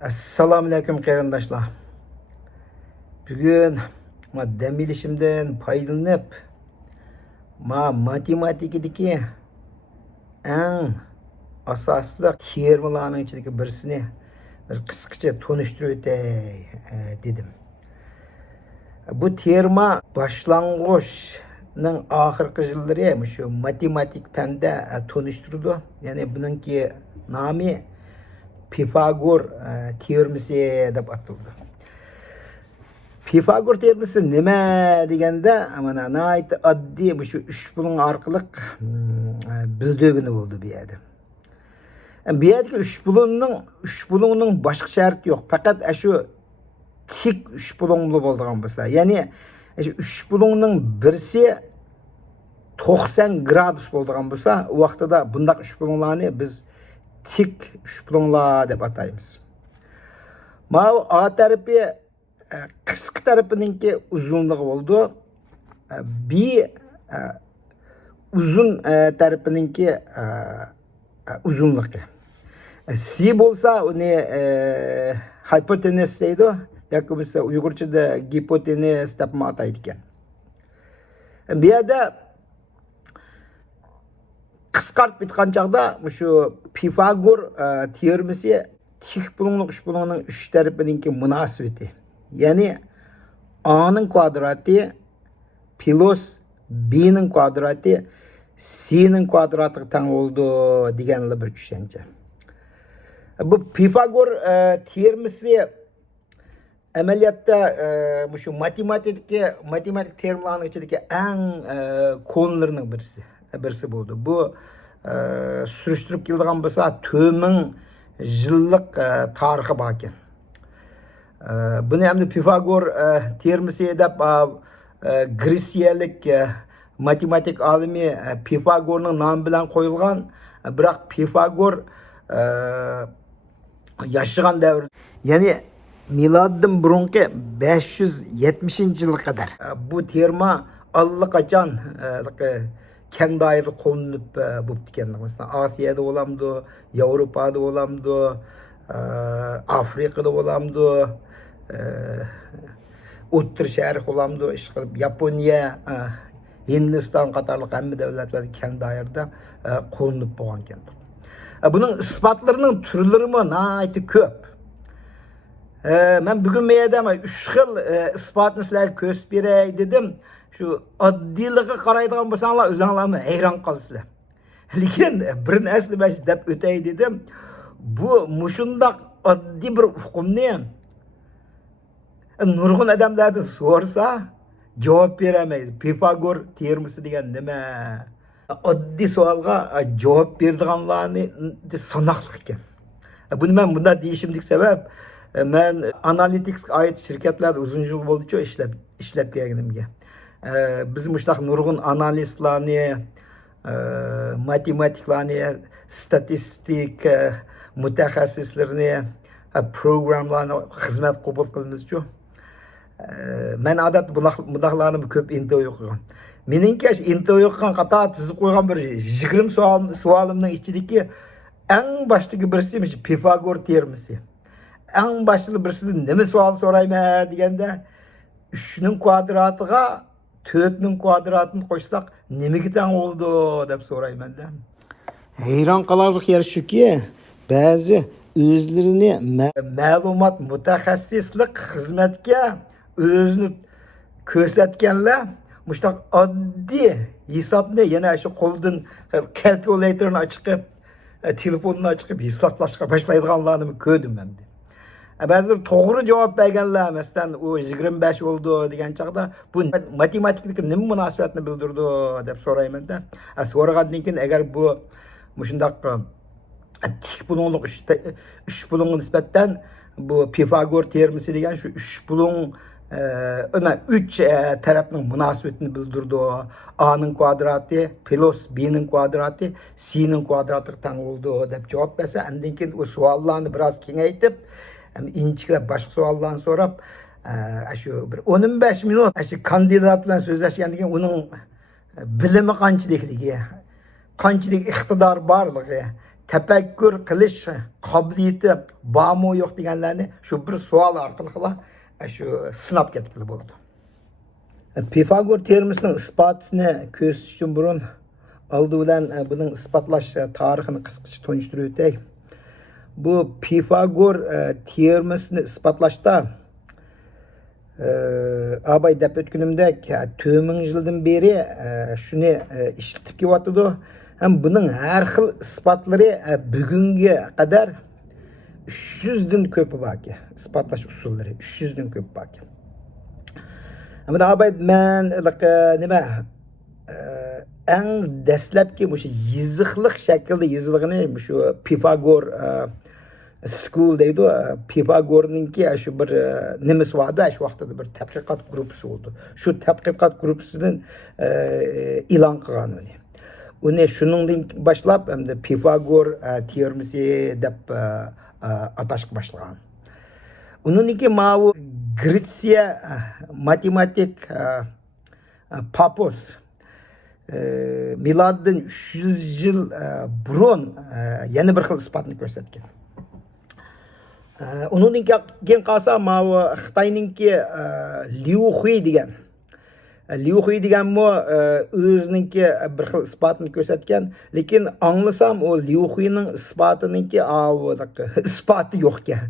Assalamu alaikum qarindoshlar. Bugun dem ilishimdan foydalanib, matematikadagi eng asosli termalarning ichidagi birisini bir qisqacha tanishtirib o'tay dedim. Bu terma boshlang'uchning oxirgi yillari shu matematik fanda tanishtirdi. Ya'ni buningki nomi Pifagor teoremasi deb ataldi. Pifagor teoremasi nima deganda, mana nihoyat oddiy shu 3 bulun orqali bildirgani bo'ldi bu yerda. Bu yerdagi 3 bulunning boshqa sharti yo'q. Faqat shu tik 3 bulunli bo'lgan bo'lsa, ya'ni shu 3 bulunning birisi 90 gradus bo'lgan bo'lsa, u vaqtida bundaq 3 bulunlarni biz tik 3 bulunlar deb ataymiz. Mana A tarafi qisqa tarafininki uzunluğu oldu. B uzun tarafininki uzunluğu. C bolsa onu hipotenüs deydi. Yoki bo'lsa Uyg'urchada gipotenüs deb ataydi ekan. Bu yerda qisqartib bitgan chaqda shu Pifagor teoremasi tik bulunluq 3 bulunning 3 tarafininki munosabati. Ya'ni A'ning kvadrati plus B'ning kvadrati C'ning kvadratiga teng bo'ldi deganlar bir tushuncha. Bu Pifagor teoremasi amaliyotda shu matematik termlarning ichidagi eng konularning birisi bo'ldi. Bu surishtirib kelgan bo'lsa 4000 yillik tarixi bor ekan. Buni hamda Pifagor teoremasi deb Gretsiyalik matematik olimi Pifagorning nomi bilan qo'yilgan. Biroq Pifagor yashagan davr, ya'ni miloddan burungi 570-yilga qadar bu terma allaqachon keng doirada qo'llanib bo'lib ekan. Masalan, Osiyada bo'lamdi, Yevropada bo'lamdi, Afrikada bo'lamdi, O'rta Sharq bo'lamdi, Yaponiya, Hindiston qatorli hamma davlatlarda keng doirada qo'llanib bo'lgan ekan. Buning isbotlarining turlari nihoyat ko'p. Men bugun meyada 3 xil isbotni sizlarga ko'rsatib beray dedim. Şu oddiyligiga qaraydigan bo'lsanglar, o'zingizlar hayron qolasizlar. Lekin bir narsa men deb o'tay dedim. Bu mushundaq oddiy bir hukmni nurg'un odamlardan so'rasa javob beramaydi. Pifagor teoremasi degan nima? Oddiy savolga javob beradiganlarni sanoqli ekan. Buni men bunda deyishimlik sabab, men analytics oid shirkatlarda uzun yil bo'ldi-ku ishlab kelganimga. Biz muştaq nurg'un analistlarni, matematiklarni, statistik mutaxassislarni, programlarni xizmat qabul qilamiz-ku. Men odat bunaqlarni ko'p intervyu qilgan. Meningki intervyu qilgan qator tizib qo'ygan bir 20 savolimning ichidagi eng boshidagi birisi Pifagor teoremasi. Eng boshida birisi nima savol so'rayman deganda 3ning kvadratiga 4ning kvadratini qo'shsak nimaga teng bo'ldi deb so'raymanda. Hayron qolarlik yer shuki, ba'zi o'zlarini ma'lumot mutaxassislik xizmatga o'zini ko'rsatganlar mushtaq oddiy hisobni yana shu qo'ldan kalkulyatorni ochib, telefonni ochib hisoblashga boshlaydiganlarni ko'rdim men. Ba'zilar to'g'ri javob berganlar, masalan, u 25 bo'ldi degan chaqda bu matematikadagi nima munosabatni bildirdi deb so'raymanda. So'ragandan keyin agar bu shundaq tik bulunliq 3 bulunga nisbatan bu Pifagor teoremasi degan shu 3 bulun 3 tarafning munosabatini bildirdi. A'ning kvadrati plus B'ning kvadrati C'ning kvadratiga teng bo'ldi deb javob bersa, undan keyin u savollarni biroz kengaytib inchiklab boshqa savollarni so'rab, shu bir 15 minut shu kandidat bilan so'zlashgandan keyin uning bilimi qanchalikligi, qanchalik iqtidor borligi, tefekkür qilish qobiliyati bormi yo'q deganlarni shu bir savol orqali shu sinab ketgili bo'ldi. Pifagor teoremasining isbotini ko'rsatish uchun burun oldi bilan buning isbotlash tarixini qisqacha tunishtirib o'tay. Bu Pifagor teoremasini isbotlashda abay deb o'tganimdek 2000 yildan beri shuni ishlatib kelyapti. Ham buning har xil isbotlari bugunga qadar 300 dan ko'pi bor ekan. Isbotlash usullari 300 dan ko'p bor ekan. Ama abay men nima eng dastlabki shu yiziqliq shaklda yozilgani shu Pifagor school deydi. Pifagorninki shu bir nimasi vardı, shu vaqtda bir tadqiqot gruppasi oldu. Shu tadqiqot gruppasidan e'lon qilgan uni. Uni shuningdan boshlab hamda Pifagor teoremasi deb atashga boshlagan. Uningki mavu Gretsiya matematik Papos miladdan 300 yil burun yana bir xil isbotni ko'rsatgan. Uningdan keyin qolsa mavu Xitoyninki Liu Hui degan. Liu Hui degan o'zininki bir xil isbotni ko'rsatgan, lekin anglasam o Liu Huining isbotininki isboti yo'q ekan.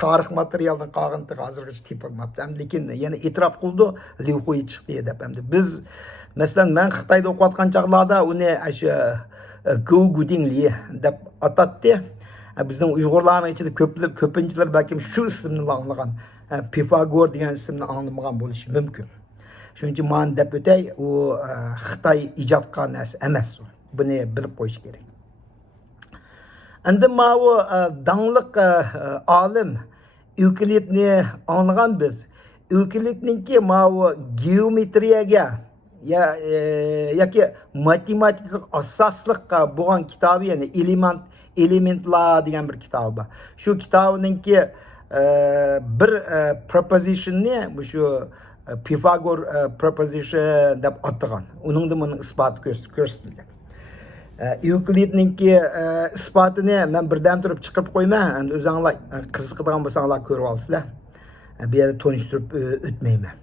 Tarix materialidan qolgan hozirgacha topilmabdi. Lekin yana e'tirof qildi Liu Hui chiqdi deb. Biz masalan men Xitoyda o'qiyotgan chaqlarda uni shu Gu Gudingli deb atatdi. Bizning Uyg'urlarning ichida ko'pinchalar balki shu ismni anglagan, Pifagor degan ismni anglamagan bo'lishi mumkin. Shuning uchun men deb o'tay, u Xitoy ijod qilgan narsa emas. Buni bilib qo'yish kerak. Endi bu dangliq olim Evklidni anglagan biz. Evklidninki bu geometriyaga yoki matematika asosliq bo'lgan kitobi, ya'ni elementlar degan bir kitobi bor. Shu kitobninki bir propositionni shu Pifagor proposition deb atagan. Uningda buni isbot ko'rsatilgan. Evklidninki isbotini men birdan turib chiqib qo'yman. Endi o'zinglar qiziqadigan bo'lsanglar ko'rib olsizlar. Bu yerda tunishtirib o'tmayman.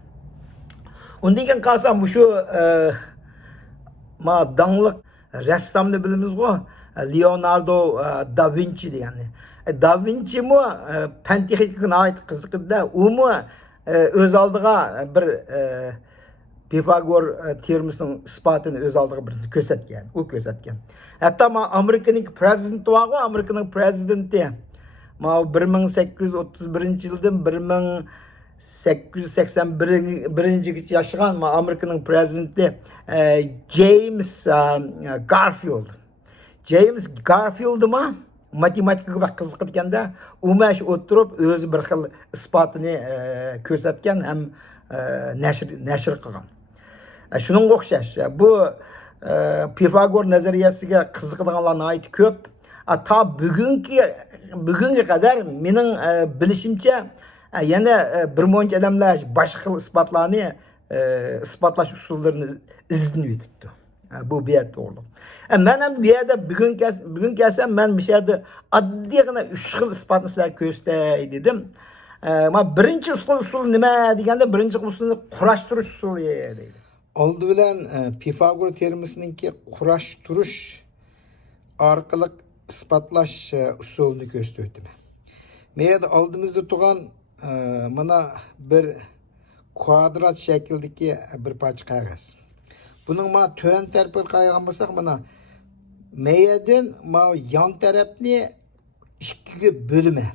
Undan keyin qolsam shu dangliq rassomni bilamiz-ku, Leonardo da Vinci degani. Da Vinci fan texnikaga oid qiziqdi-da, o'z oldiga bir Pifagor teoremasining isbotini o'z oldiga bir ko'rsatgan. U ko'rsatgan. Hatto Amerikaning prezidenti bor-ku, Amerikaning prezidenti 1831-yildan 1881-yilgacha yashagan Amerikaning prezidenti James Garfield. James Garfield matematikaga qiziqganda u mash o'tirib o'zi bir xil isbotini ko'rsatgan ham nashr qilgan. Shuningga o'xshash bu Pifagor nazariyasiga qiziqadiganlarning ayt ko'p. Ta bugunga qadar mening bilishimcha yana bir muncha odamlar boshqa xil isbotlarni isbotlash usullarini izlanib yetibdi. Bu biyat to'g'ri. Men ham bu yerda bugun kelsam men bu yerda oddiygina 3 xil isbotni sizlarga ko'rsatay dedim. Birinchi usul nima deganda birinchi usulni qurashtirish usuli deydi. Oldi bilan Pifagor teoremasininki qurashtirish orqali isbotlash usulini ko'rsatib o'tdim. Men yerda oldimizda turgan mana bir kvadrat shakldagi bir parcha qog'oz. Buning to'n tarafiga qaraygan bo'lsak, mana meydan yon tarafni ikkiga bo'limi.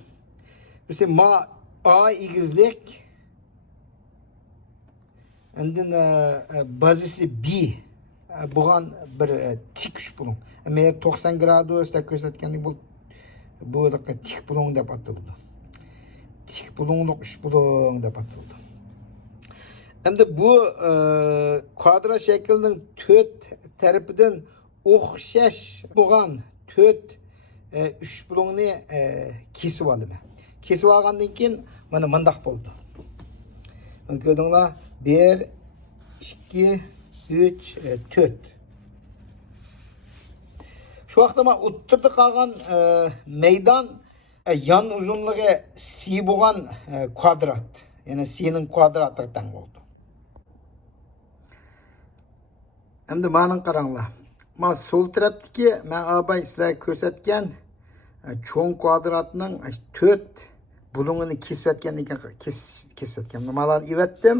Mesela A egizlik, ondan bazisi B bo'lgan bir tik uch bulung. Men 90 gradus deb ko'rsatganlik bu tik bulung deb ataldi. Tik bulunglik uch bulung deb ataldi. Endi bu kvadrat shaklining 4 tarafidan o'xshash bo'lgan 4 3 bulungni kesib olaman. Kesib olgandan keyin mana mundaq bo'ldi. Mana ko'rdinglar? 1 2 3 4. Şu Şu vaqtda o'ttirda qolgan maydon yan uzunluğu C bo'lgan kvadrat. Yani C'nin kvadratiga teng bo'ldi. Endi ma'ni qaranglar. Men sol tarafdagi men abay sizlarga ko'rsatgan cho'ng kvadratning 4 bulung'ini kesib o'tgandan keyin kesib o'tgan. Nimalarni ivetdim?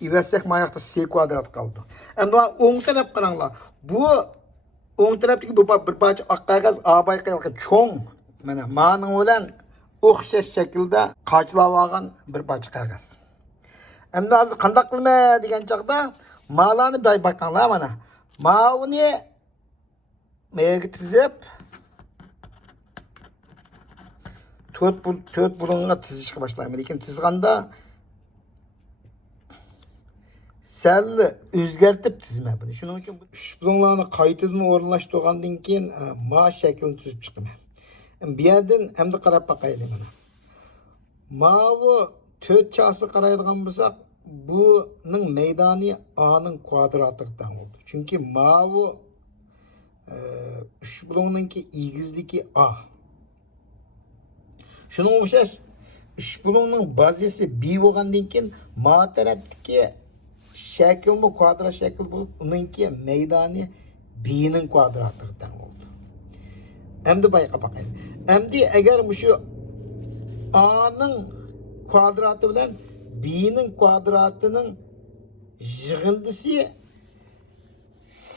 İversek mayaqda C kvadrat kaldı. Endi o'ng taraf qaranglar. Bu o'ng tarafdagi bir parcha oq qog'oz abay qilib cho'ng mana ma'ning bilan o'xshash shaklda qarchilab olgan bir parcha qog'oz. Endi hozir qanday qilma degan chaqda ma'larni bayqanglar mana. Ma'uni merga tizib to'rt bulunga tizishga boshlayman. Lekin tizganda sel o'zgartib tizma buni. Shuning uchun uch bulunglarni qaytadan o'rinlashtirgandan keyin ma shaklini tuzib chiqaman. Bu yerdan hamda qarab boqaylik mana. Mavu 4 chasi qaraydigan bo'lsak, buning maydoni A'ning kvadratiga teng bo'ldi. Chunki mavu 3 bulungninki egizligi A. Şunun o'xshash 3 bulungning bazasi B bo'lgandan keyin ma tarafdagi shaklmi kvadrat shakl bo'lib, uningki maydoni B'ning kvadratiga teng bo'ldi. Endi bayqab boqaylik. Endi agar shu A'ning kvadrati bilan B'ning kvadratining yig'indisi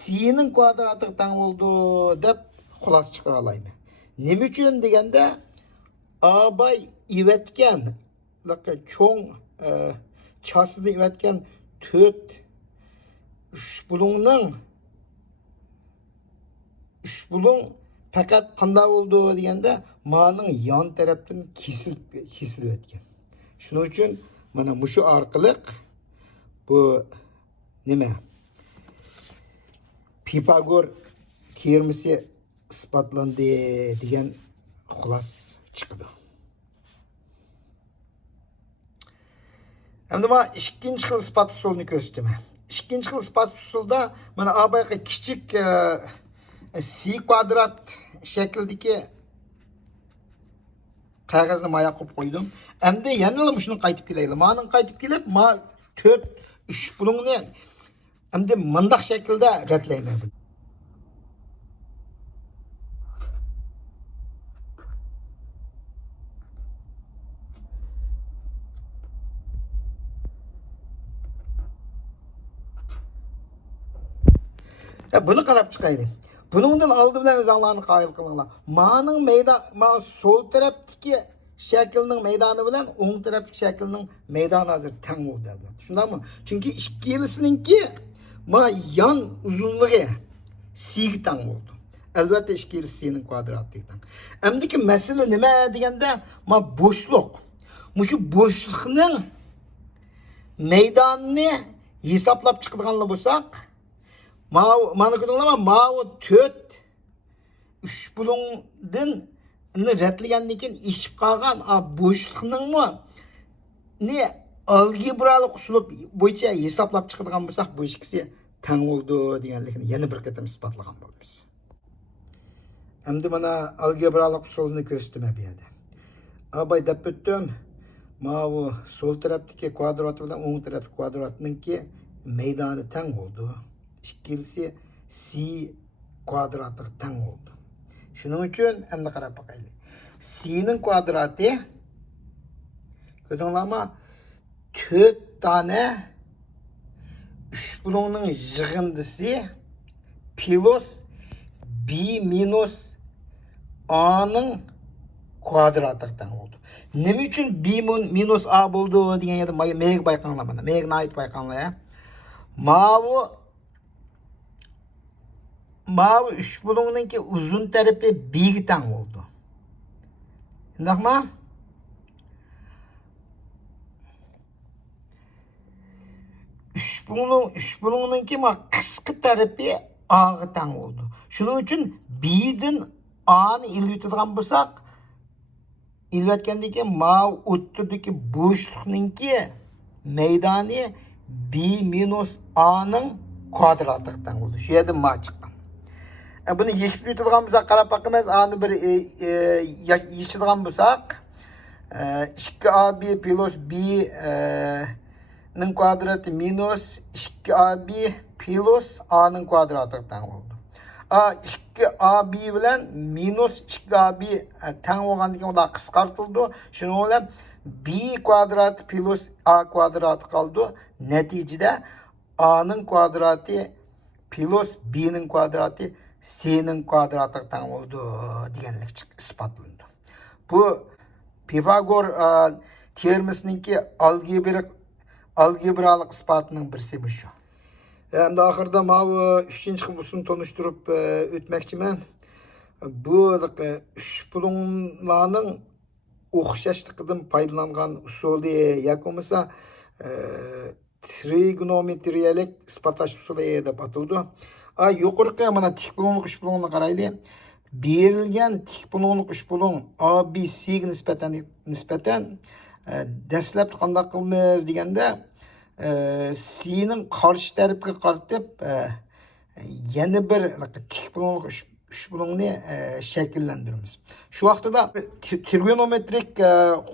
C'ning kvadratiga teng bo'ldi deb xulosa chiqara olayman. Nima uchun deganda abay ivetken cho'ng chasida ivetken 4 3 bulung fakat qanday bo'ldi deganda ma'ning yon tarafdan kesilib o'tgan. Shuning uchun mana shu orqali bu nima? Pifagor teoremasi isbotlandi degan xulosa çıktı. Hem de bana ikinci xil ispat usulunu gösterdim. İkinci xil ispat usulda bana abayga küçük C kvadrat şeklindeki qog'ozni maya qo'yib qo'ydim. Endi yana shuni qaytib kelaylik. Ma'ning qaytib kelib, ma 4 3 bulungni endi mundaq shaklda ratlayman. Bunu qarab chiqaylik. Buningdan oldi bilan o'zinglarni qoyil qilinglar. Ma'ning ma sol tarafdagi shaklning maydoni bilan o'ng tarafdagi shaklning maydoni hozir teng bo'ldi albatta. Shundaymi? Chunki ikkilisininki ma yon uzunligi C ga teng bo'ldi. Albatta ikkilisi C'ning kvadratiga teng. Endi masala nima deganda ma bo'shliq. Shu bo'shliqning maydonini hisoblab chiqadiganlar bo'lsak, mana ko'ringlarmi, mavi 4 3 bulungdan ratlagandan keyin ishib qolgan bo'shliqningmi ne algebralik usul bo'yicha hisoblab chiqadigan bo'lsak, bu ikkisi teng bo'ldi deganlikni yana bir qatam isbotlagan bo'lamiz. Endi mana algebralik usulni ko'rsataman bu yerda. Abay deb o'tdim. Mavi sol tarafdagi kvadrat bilan o'ng tarafdagi kvadratninki maydoni teng bo'ldi. İkilisi C kvadratiga teng bo'ldi. Shuning uchun endi qarab boqaylik. C'ning kvadrati ko'rdinglarmi? 4 tane 3 bulungning yig'indisi plus B minus A'ning kvadratiga teng bo'ldi. Nima uchun B minus A bo'ldi degan yerda mega bayqanglar mana. Megani aytib bayqanglar ya. Mavi 3 bulungninki uzun tarafı B'ga teng bo'ldi. Shundaymi? Üç bulungninki qisqa tarafı A'ga teng bo'ldi. Shuning uchun B'dan A'ni ilib bo'lsak, ilib mavi o'ttirdagi bo'shliqninki maydoni B minus A'ning kvadratiga teng bo'ldi. Shu yerda ma chiqqan. Bunu yeshib yutadigan bo'lsak qarab boqamiz. Ani bir yeshadigan bo'lsak 2ab plus b ning kvadrati minus 2ab plus a ning kvadrati teng bo'ldi. 2ab bilan minus 2ab teng bo'lgandan ular qisqartirildi. Shuning bilan b kvadrati plus a kvadrati qoldi. Natijada a ning kvadrati plus b ning kvadrati c ning kvadratiga teng bo'ldi deganlik isbotlandi. Bu Pifagor teoremasininki algebralik isbotining birisi shu. Endi oxirida mana 3-chi xil usulni tanishtirib o'tmoqchiman. Bu uchpulunglarning o'xshashligidan foydalangan usuli yoki bo'lmasa trigonometriyalik isbotlash usuli deb ataldi. Yuqorqi mana tikpulunglik uchpulungni qaraylik. Berilgan tikpulunglik uchpulung A, B, C ga nisbatan dastlab qanday qilamiz deganda C ning qarshi tarafiga qaratib yana bir tikpulunglik uchpulungni shakllantiramiz. Shu vaqtida trigonometrik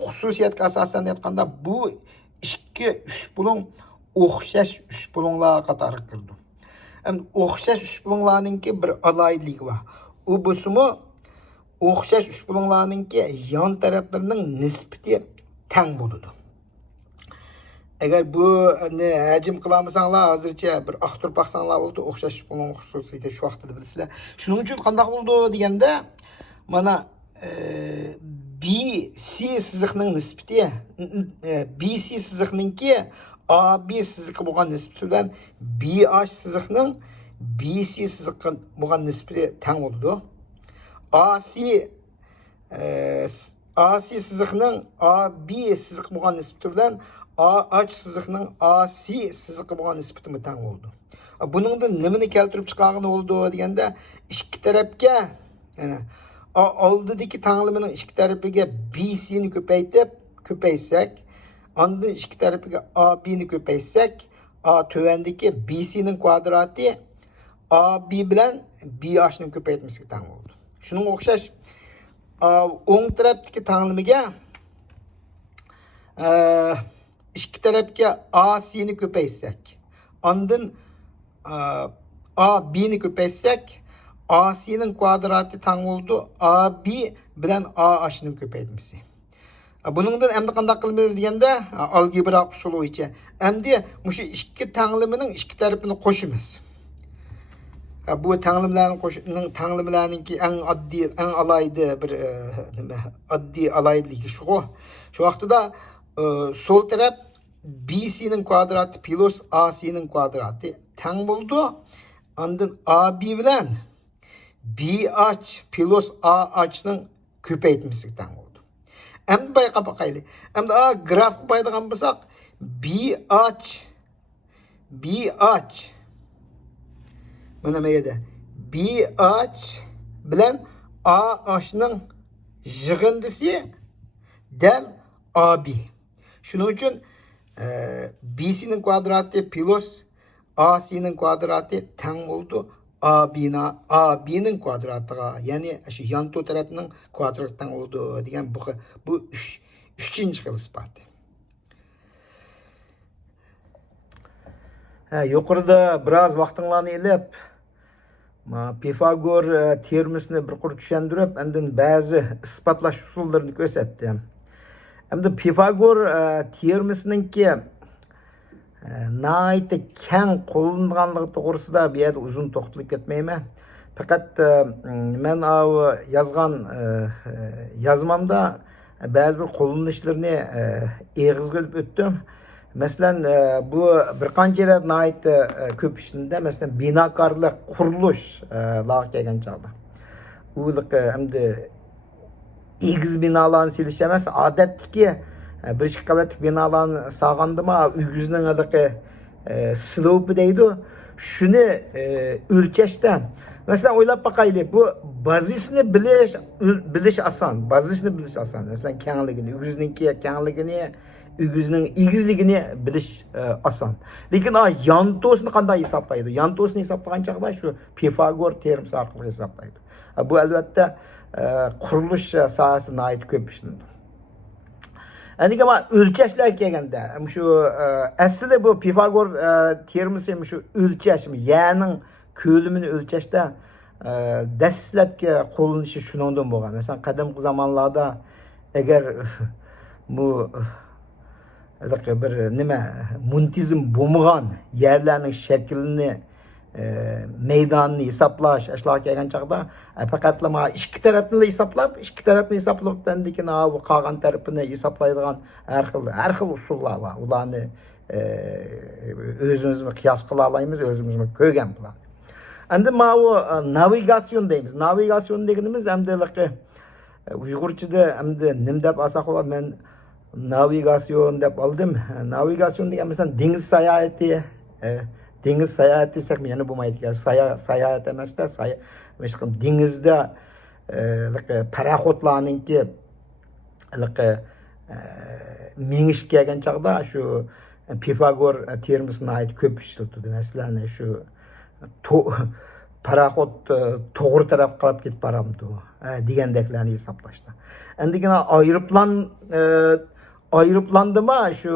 xususiyatga asosan aytganda bu ikki uchpulung o'xshash uchpulunglar qatoriga kirdi. O'xshash uchpulunglarningki bir alayidligi bor. U bo'lsa o'xshash uchpulunglarningki yon taraflarining nisbati teng bo'ladi. Agar bu hajm qilmasanglar, hozircha bir aqtirib baqsanglar bo'ldi, o'xshash uchpulung xususiyati shu vaqtida bilasizlar. Shuning uchun qanday bo'ldi deganda, mana BC siziqning nisbati BC siziqningki AB siziqqa bo'lgan nisbati bilan BH siziqning BC siziqqa bo'lgan nisbati teng bo'ladi. AC siziqning AB siziqqa bo'lgan nisbati bilan AH siziqning AC siziqqa bo'lgan nisbati teng bo'ladi. Buningdan nimani keltirib chiqargan bo'ldi deganda, ikki tarafga, ya'ni oldidagi tanglimining ikki tarafiga BC ni ko'paysak, ondan ikki tarafiga AB ni ko'paysak, tövendeki BC ning kvadrati AB bilan BH ning ko'paytmasiga teng bo'ldi. Shuning o'xshash o'ng tarafdagi tanglimiga ikki tarafga AC ni ko'paysak, ondan AB ni ko'paysak, AC ning kvadrati teng bo'ldi AB bilan AH ning ko'paytmasi. Buningdan endi qanday qilamiz deganda, algebra usuli bo'yicha endi mushu ikki tanglimining ikki tarafini qo'shamiz. Bu tanglimlarninki eng oddiy, eng alayda bir oddiy alaydligi shu. Shu vaqtida sol taraf BC ning kvadrati plus AC ning kvadrati teng bo'ldi. Ondan AB bilan BH plus AH ning ko'paytmasiga teng bo'ldi. Endi bayqab baqaylik. Endi grafga baydigan bo'lsak, BH mana mayda BH bilan AH ning yig'indisi dal AB. Shuning uchun BC ning kvadrati plus AC ning kvadrati teng bo'ldi AB ning kvadratiga, ya'ni shu yon tarafning kvadrati teng bo'ldi degan bu 3-chi xil isbot. Yuqorida biroz vaqtinglarni elib, Pifagor teoremasini bir qur tushuntirib, undan ba'zi isbotlash usullarini ko'rsatdim. Endi Pifagor teoremasininki nihoyatda keng qo'llanganligi to'g'risida bu yerda uzun to'xtalib ketmayman. Faqat men yozgan yozmamda ba'zi bir qo'llanishlarni eg'iz qilib o'tdim. Masalan, bu bir qanchalar nihoyatda ko'p ishlarda, masalan, binokorlik, qurilish larga kelgan chog'da. U endi egiz binolarni silish emas, odatdagi bir ikki qavatli binolarni sog'andimi, uyingizning slopi deydi. Shuni o'lchashdan, masalan, o'ylab boqaylik, bu bazisini bilish oson. Masalan, kengligini, uyingizningki kengligini ügüzünün igizligini biliş asan. Lekin yantosunu qanday hesaplaydı? Yantosunu hesaplagan chaqda şu Pifagor teoremasi orqali hesaplaydı. Bu albatta qurilish sohasiga oid ko'p ishlanadi. Endi ama ölçeşler kelganda şu asli bu Pifagor teoremasi şu ölçeş, y'ning ko'limini ölçeşde dastlabki qo'llanishi shuningdan bo'lgan. Masalan, qadimgi zamonlarda agar bu bir nima muntizm bo'lmagan yerlarning shaklini meydanını hesaplash ashlar kelgan chaqda faqat ikki tarafni hisoblabdan keyin bu qolgan tarafini hesaplaydigan har xil usullar bor. Ularni o'zimiz qiyos qila olamiz, o'zimiz ko'rgan bular. Endi bu navigasyon deymiz. Navigasyon deganimiz hamda Uyg'urchada hamda nim deb olsak bo'ladi. Men navigasyon deb oldim. Navigasyon degan masalan dengiz sayohati, dengiz sayohati desek yana bo'lmaydi. Sayohat emasda, dengizda paraxodlarninki mingish kelgan chaqda shu Pifagor teoremasiga oid ko'p ishlatildi. Masalan, shu paraxod to'g'ri taraf qarab ketib boramdi degandeklarni hisoblashdi. Endikina aeroplandimi shu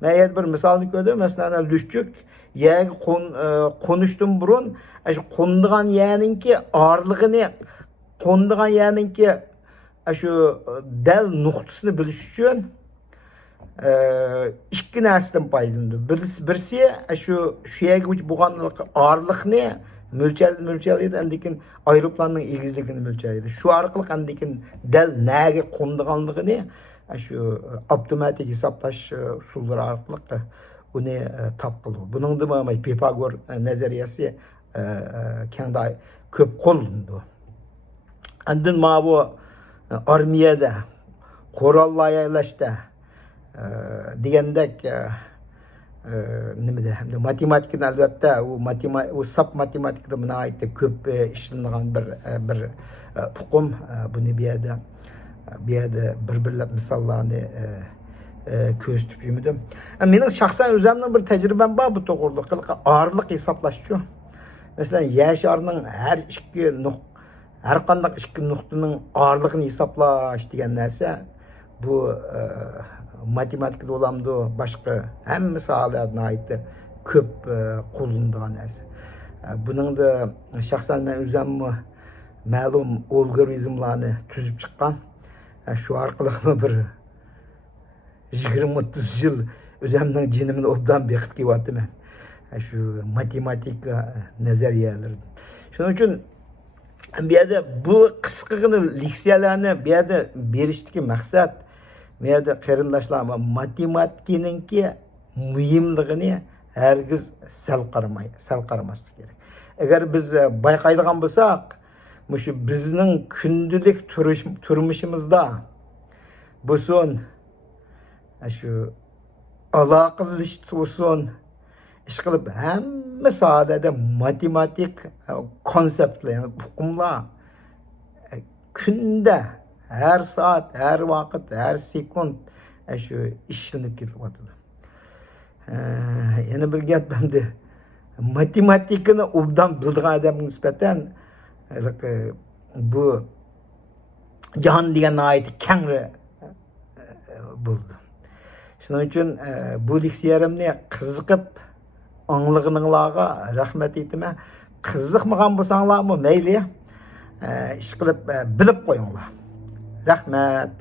men bir misolni ko'rdim. Masalan, Lushchuk yerga qo'nishdan burun shu qo'ndigan yerninki orlig'ini, qo'ndigan yerninki shu dal nuqtasini bilish uchun ikki narsadan foydalandi. Birisi shu yerga bo'lgan orliqni mo'ljallaydi, andikin aeroplanning egizligini mo'ljallaydi. Shu orqali andikin dal naga qo'ndiganligini shu avtomatik hisoblash usullari orqali uni topqildi. Buning da Pifagor nazariyasi kengday ko'p qo'llandi. Andin bu armiyada qurollayashda degandek nimada matematikani albatta u sap matematikada buna oid ko'p ishlangan bir uqum. Buni bu yerda bir-birlab misollarni ko'rsatib yurdim. Mening shaxsan o'zimning bir tajribam bor bu to'g'riliq orliq hisoblashchi. Masalan, yer sharining har qanday ikki nuqtaning orlig'ini hisoblash degan narsa bu matematikada olamdı, boshqa hamma sohalarga oid ko'p qo'llanilgan narsa. Buning da shaxsan men o'zim ma'lum algoritmlarni tuzib chiqqan. Shu orqali bir 20-30 yil o'zimning jinimni obdan beqib kelyaptim. Shu matematika nazariyalar. Shuning uchun bu yerda bu qisqagina leksiyalarni bu yerda berishdagi maqsad bu yerda qarindoshlar matematikaninki muhimligini hargiz sal qaramaslik kerak. Agar biz bayqaydigan bo'lsak, shu bizning kundalik turmushimizda bo'lsin, shu aloqalash bo'lsin, ish qilib hamma sohada matematik konseptlar, ya'ni uqumlar kunda her saat, her vaqt, her sekund shu ishlanib ketyapti. Yana bir gap hamda matematikani obdan bildigan odamga nisbatan bu jahon degan oid kengri bo'ldi. Shuning uchun bu leksiyarimni qiziqib anglag'ininglarga rahmat aytaman. Qiziqmagan bo'lsanglarmi mayli, ish qilib bilib qo'yinglar. Rahmat.